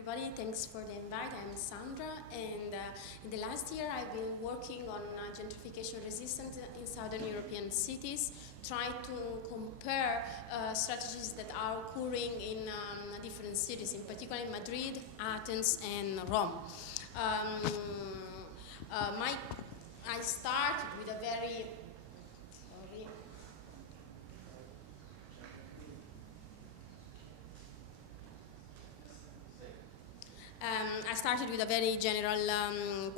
everybody. Thanks for the invite. I'm Sandra, and in the last year I've been working on gentrification resistance in southern European cities, trying to compare strategies that are occurring in different cities, in particular in Madrid, Athens, and Rome. I start with a very I started with a very general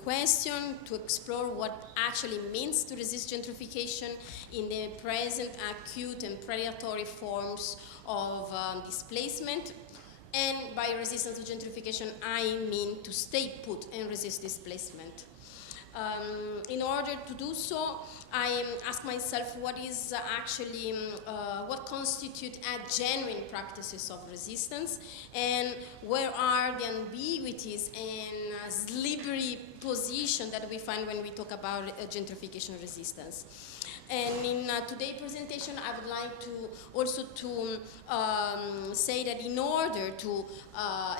question to explore what actually means to resist gentrification in the present acute and predatory forms of displacement. And by resistance to gentrification, I mean to stay put and resist displacement. In order to do so, I ask myself what is actually, what constitute genuine practices of resistance, and where are the ambiguities and slippery position that we find when we talk about gentrification resistance. And in today's presentation, I would like to also say that in order to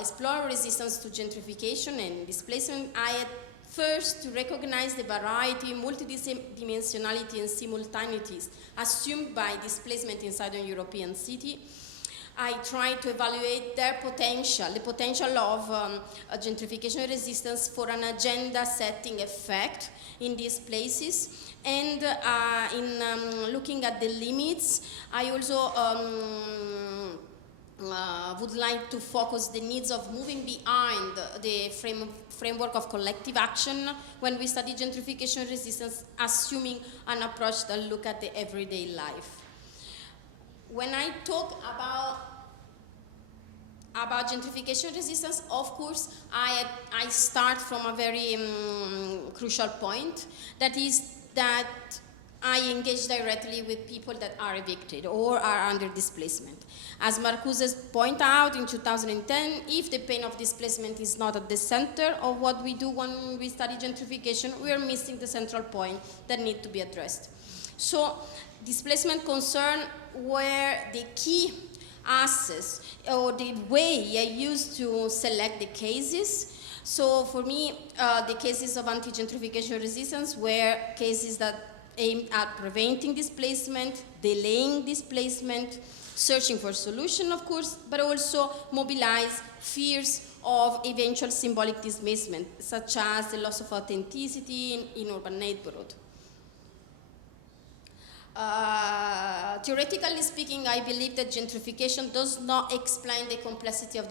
explore resistance to gentrification and displacement, I had first to recognize the variety, multidimensionality, and simultaneities assumed by displacement in Southern European city. I tried to evaluate their potential, the potential of gentrification resistance for an agenda-setting effect in these places. And in looking at the limits, I also would like to focus the needs of moving behind the framework of collective action when we study gentrification resistance, assuming an approach that look at the everyday life. When I talk about gentrification resistance, of course, I start from a very crucial point, that is that I engage directly with people that are evicted or are under displacement. As Marcuse's point out in 2010, if the pain of displacement is not at the center of what we do when we study gentrification, we are missing the central point that need to be addressed. So displacement concern were the key assets or the way I used to select the cases. So for me, the cases of anti-gentrification resistance were cases that aimed at preventing displacement, delaying displacement, searching for solution, of course, but also mobilize fears of eventual symbolic displacement, such as the loss of authenticity in urban neighborhood. Theoretically speaking, I believe that gentrification does not explain the complexity of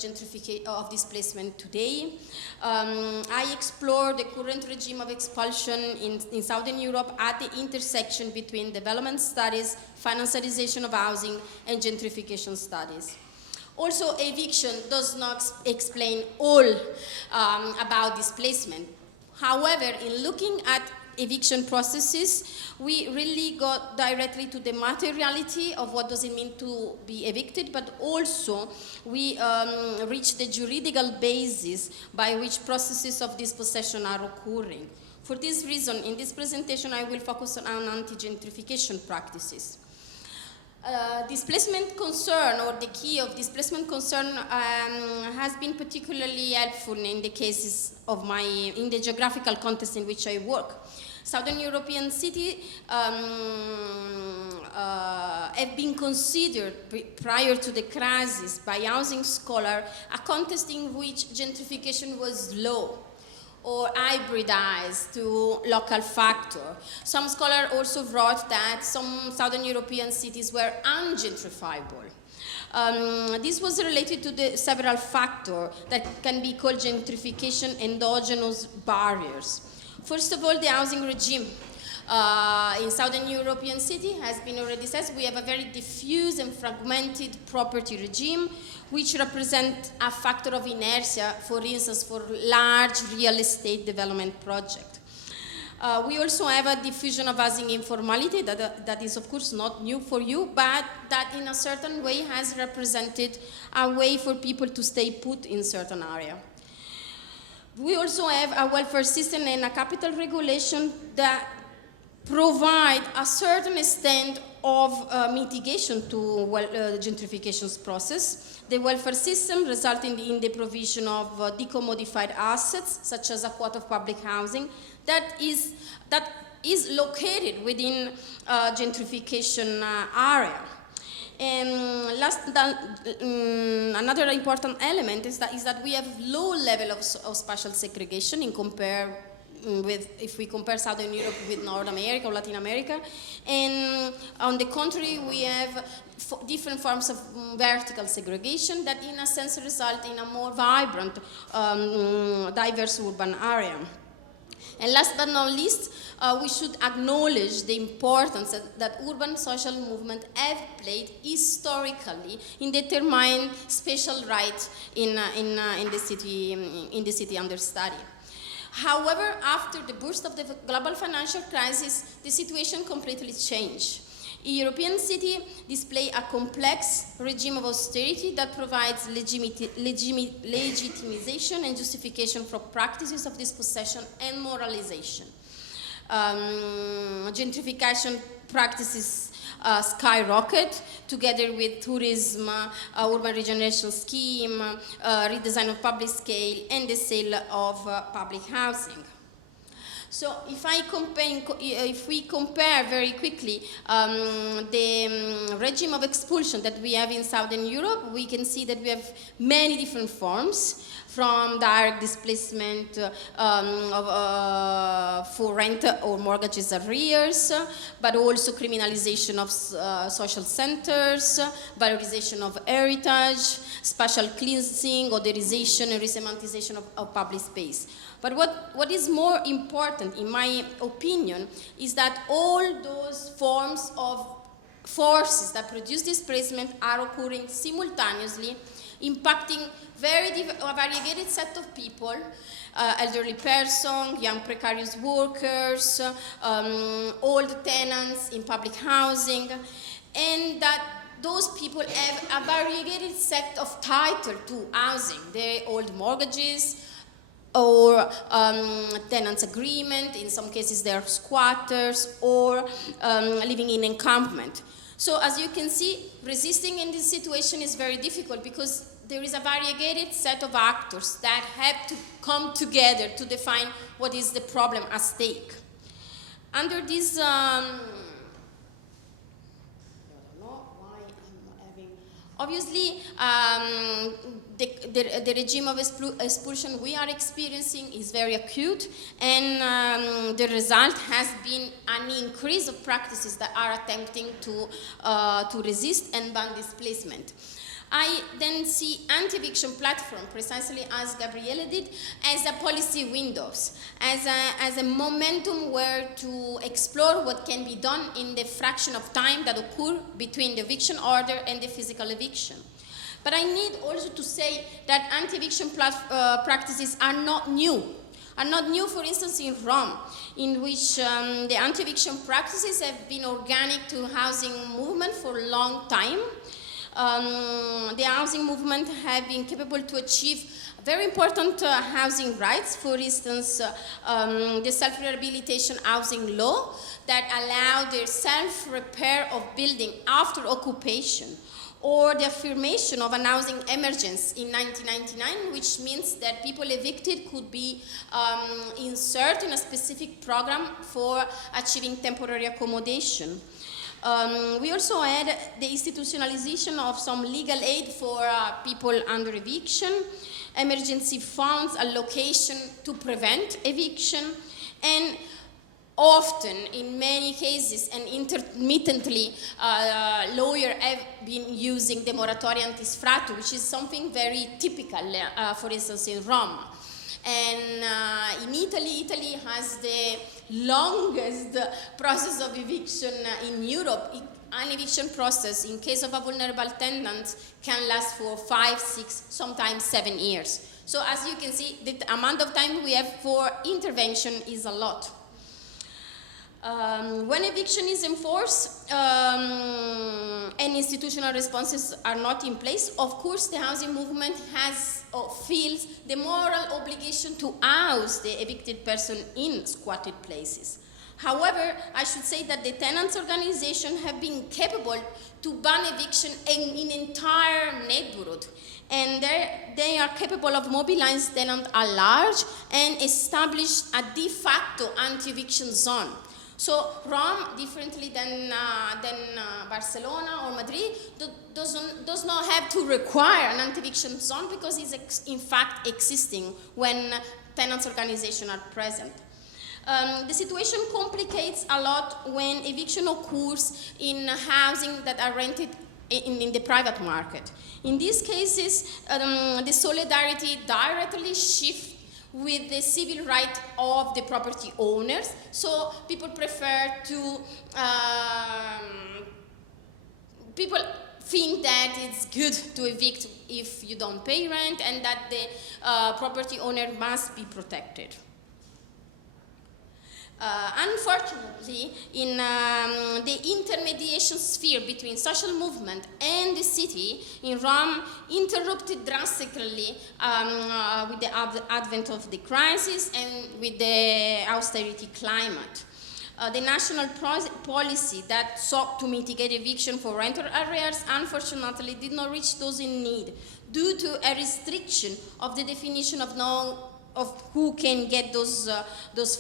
displacement today. I explore the current regime of expulsion in Southern Europe at the intersection between development studies, financialization of housing, and gentrification studies. Also, eviction does not explain all about displacement. However, in looking at eviction processes, we really got directly to the materiality of what does it mean to be evicted, but also we reached the juridical basis by which processes of dispossession are occurring. For this reason, in this presentation, I will focus on anti-gentrification practices. Displacement concern, or the key of displacement concern, has been particularly helpful in the cases of in the geographical context in which I work. Southern European cities have been considered prior to the crisis by housing scholars a context in which gentrification was low or hybridized to local factor. Some scholars also wrote that some Southern European cities were ungentrifiable. This was related to the several factors that can be called gentrification endogenous barriers. First of all, the housing regime. In Southern European city has been already said, we have a very diffuse and fragmented property regime, which represent a factor of inertia, for instance, for large real estate development projects. We also have a diffusion of housing informality that is, of course, not new for you, but that in a certain way has represented a way for people to stay put in certain area. We also have a welfare system and a capital regulation that provide a certain extent of mitigation to gentrification's process. The welfare system resulting in the provision of decommodified assets, such as a quota of public housing, that is located within gentrification area. And another important element is that we have low level of spatial segregation if we compare Southern Europe with North America or Latin America. And on the contrary, we have different forms of vertical segregation that in a sense result in a more vibrant, diverse urban area. And last but not least, we should acknowledge the importance that urban social movements have played historically in determining spatial rights in the city under study. However, after the burst of the global financial crisis, the situation completely changed. European cities display a complex regime of austerity that provides legitimization and justification for practices of dispossession and moralization. Gentrification practices skyrocket together with tourism, urban regeneration scheme, redesign of public scale, and the sale of public housing. So if we compare very quickly the regime of expulsion that we have in Southern Europe, we can see that we have many different forms, from direct displacement for rent or mortgages arrears, but also criminalization of social centers, valorization of heritage, spatial cleansing, otherization, and resemantization of public space. But what is more important, in my opinion, is that all those forms of forces that produce displacement are occurring simultaneously, impacting a variegated set of people, elderly persons, young precarious workers, old tenants in public housing, and that those people have a variegated set of title to housing. They hold mortgages or tenants agreement. In some cases they are squatters or living in encampment. So as you can see, resisting in this situation is very difficult because there is a variegated set of actors that have to come together to define what is the problem at stake. Under this, obviously, the regime of expulsion we are experiencing is very acute, and the result has been an increase of practices that are attempting to resist and ban displacement. I then see anti-eviction platform, precisely as Gabriele did, as a policy windows, as a momentum where to explore what can be done in the fraction of time that occur between the eviction order and the physical eviction. But I need also to say that anti-eviction practices are not new. Are not new, for instance, in Rome, in which the anti-eviction practices have been organic to housing movement for a long time. The housing movement have been capable to achieve very important housing rights, for instance, the self-rehabilitation housing law that allow the self-repair of building after occupation, or the affirmation of an housing emergency in 1999, which means that people evicted could be inserted in a specific program for achieving temporary accommodation. We also had the institutionalization of some legal aid for people under eviction, emergency funds allocation to prevent eviction, and often, in many cases, and intermittently, lawyers have been using the moratoria anti sfratto, which is something very typical, for instance, in Rome. And in Italy has the longest process of eviction in Europe. An eviction process, in case of a vulnerable tenant, can last for 5, 6, sometimes 7 years. So as you can see, the amount of time we have for intervention is a lot. When eviction is enforced and institutional responses are not in place, of course the housing movement has or feels the moral obligation to house the evicted person in squatted places. However, I should say that the tenants' organization have been capable to ban eviction in entire neighborhood. And they are capable of mobilizing tenants at large and establish a de facto anti-eviction zone. So Rome, differently than Barcelona or Madrid, does not have to require an anti-eviction zone because it's in fact existing when tenants' organizations are present. The situation complicates a lot when eviction occurs in housing that are rented in the private market. In these cases, the solidarity directly shifts with the civil right of the property owners. So people prefer to, people think that it's good to evict if you don't pay rent and that the property owner must be protected. Unfortunately, in the intermediation sphere between social movement and the city in Rome interrupted drastically with the advent of the crisis and with the austerity climate. The national policy that sought to mitigate eviction for rental arrears unfortunately did not reach those in need due to a restriction of the definition of who can get those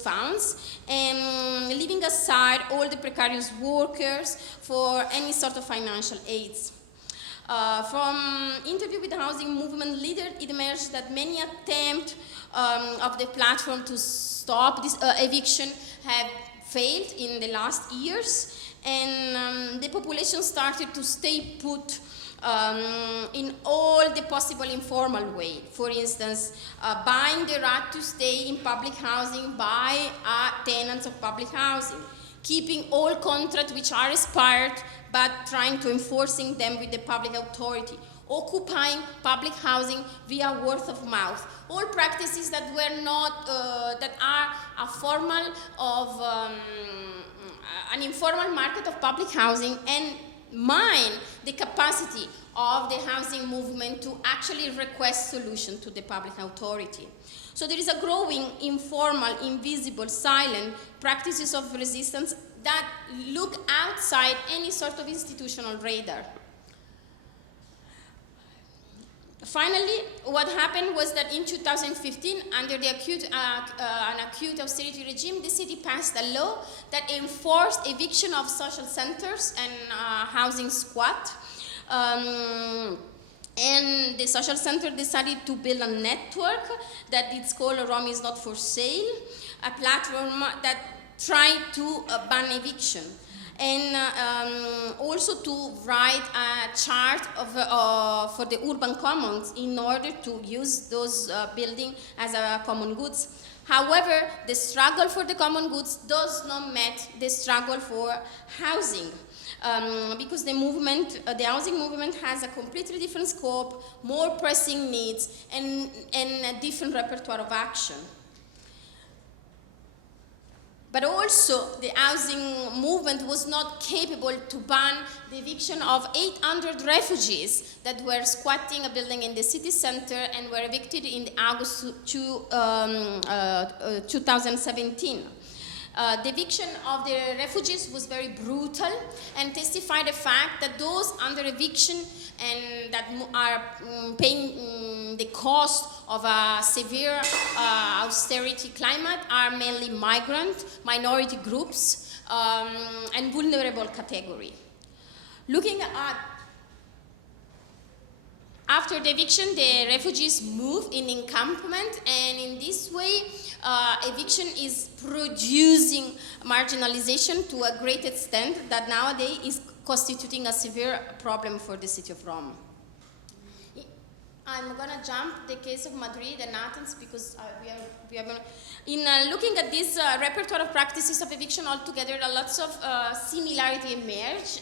funds, and leaving aside all the precarious workers for any sort of financial aids. From interview with the housing movement leader, it emerged that many attempts of the platform to stop this eviction have failed in the last years, and the population started to stay put in all the possible informal way. For instance, buying the right to stay in public housing by tenants of public housing, keeping all contracts which are expired but trying to enforcing them with the public authority, occupying public housing via word of mouth, all practices that were not, that are a formal of an informal market of public housing and mine the capacity of the housing movement to actually request solution to the public authority. So there is a growing informal, invisible, silent practices of resistance that look outside any sort of institutional radar. Finally, what happened was that in 2015, under the an acute austerity regime, the city passed a law that enforced eviction of social centers and housing squat. And the social center decided to build a network that it's called Rome is Not for Sale, a platform that tried to ban eviction. And also to write a chart of, for the urban commons in order to use those buildings as a common goods. However, the struggle for the common goods does not match the struggle for housing. Because the movement, the housing movement has a completely different scope, more pressing needs, and a different repertoire of action. But also, the housing movement was not capable to ban the eviction of 800 refugees that were squatting a building in the city center and were evicted in August 2017. The eviction of the refugees was very brutal and testified the fact that those under eviction and that are paying the cost of a severe austerity climate are mainly migrant, minority groups, and vulnerable category. Looking at after the eviction, the refugees move in encampment, and in this way, eviction is producing marginalization to a great extent that nowadays is constituting a severe problem for the city of Rome. I'm gonna jump the case of Madrid and Athens because we are gonna, in looking at this repertoire of practices of eviction altogether, lots of similarity emerge,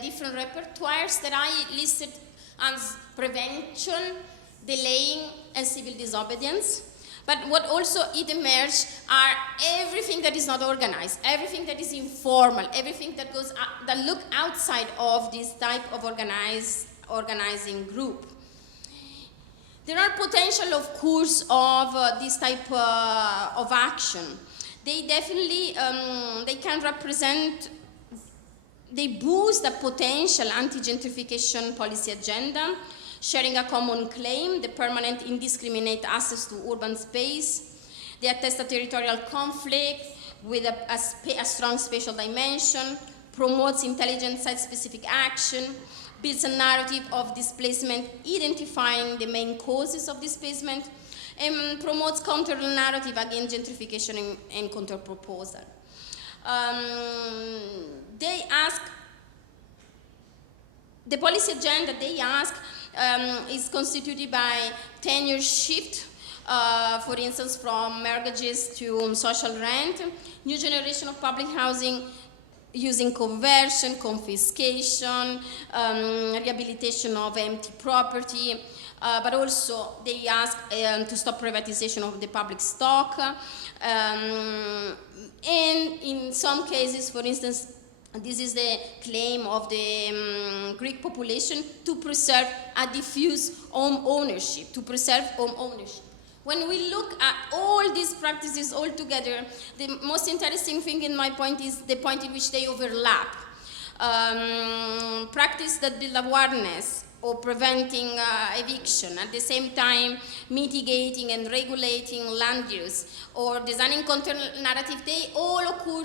different repertoires that I listed as prevention, delaying, and civil disobedience. But what also it emerged are everything that is not organized, everything that is informal, everything that goes that look outside of this type of organizing group. There are potential, of course, of this type of action. they definitely, they can represent, they boost the potential anti-gentrification policy agenda, sharing a common claim, the permanent indiscriminate access to urban space. They attest a territorial conflict with a strong spatial dimension, promotes intelligent site-specific action, builds a narrative of displacement, identifying the main causes of displacement, and promotes counter-narrative against gentrification and counter-proposal. They ask, the policy agenda they ask is constituted by 10-year shift, for instance, from mortgages to social rent, new generation of public housing using conversion, confiscation, rehabilitation of empty property, but also they ask to stop privatization of the public stock, and in some cases, for instance, this is the claim of the Greek population to preserve a diffuse home ownership, to preserve home ownership. When we look at all these practices all together, the most interesting thing in my point is the point in which they overlap. Practice that build awareness or preventing eviction, at the same time mitigating and regulating land use, or designing counter-narrative, they all occur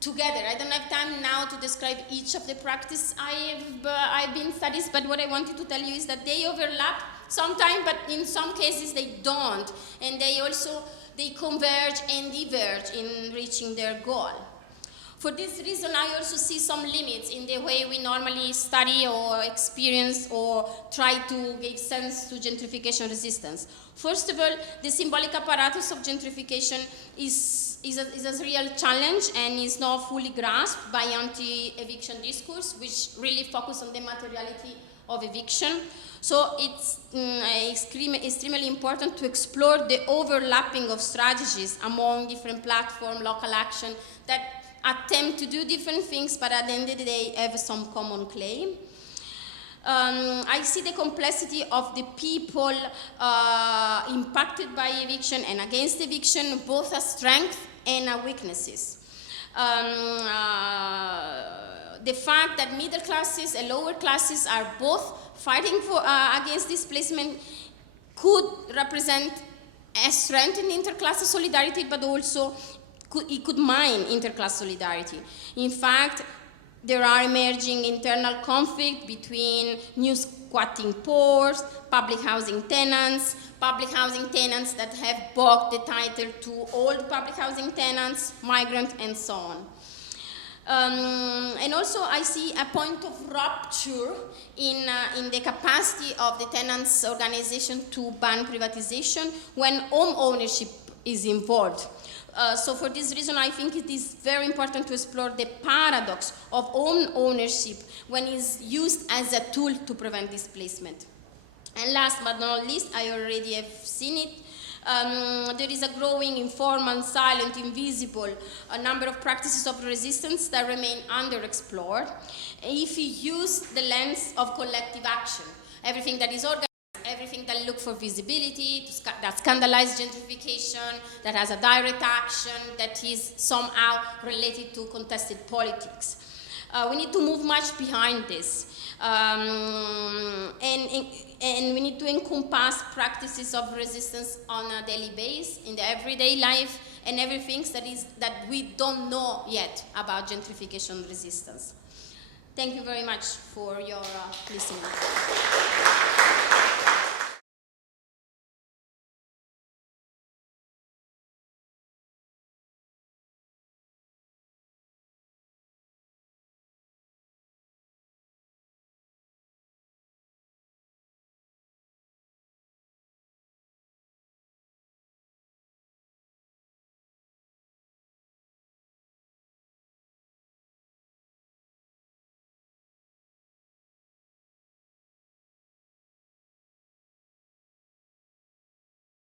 together. I don't have time now to describe each of the practices I've been studied, but what I wanted to tell you is that they overlap sometimes, but in some cases they don't, and they converge and diverge in reaching their goal. For this reason, I also see some limits in the way we normally study or experience or try to give sense to gentrification resistance. First of all, the symbolic apparatus of gentrification is a real challenge and is not fully grasped by anti-eviction discourse, which really focus on the materiality of eviction. So it's extremely important to explore the overlapping of strategies among different platforms, local action, that attempt to do different things, but at the end of the day have some common claim. I see the complexity of the people impacted by eviction and against eviction, both as strengths and as weaknesses. The fact that middle classes and lower classes are both fighting against displacement could represent a strength in interclass solidarity, but also it could mine interclass solidarity. In fact, there are emerging internal conflict between new squatting poors, public housing tenants that have bought the title to old public housing tenants, migrants, and so on. And also I see a point of rupture in the capacity of the tenants' organization to ban privatization when home ownership is involved. So for this reason, I think it is very important to explore the paradox of home ownership when it's used as a tool to prevent displacement. And last but not least, I already have seen it, there is a growing informal, silent, invisible number of practices of resistance that remain underexplored if you use the lens of collective action. Everything that is organized, everything that looks for visibility, that scandalizes gentrification, that has a direct action, that is somehow related to contested politics. We need to move much behind this. And we need to encompass practices of resistance on a daily basis, in the everyday life, and everything that we don't know yet about gentrification resistance. Thank you very much for your listening.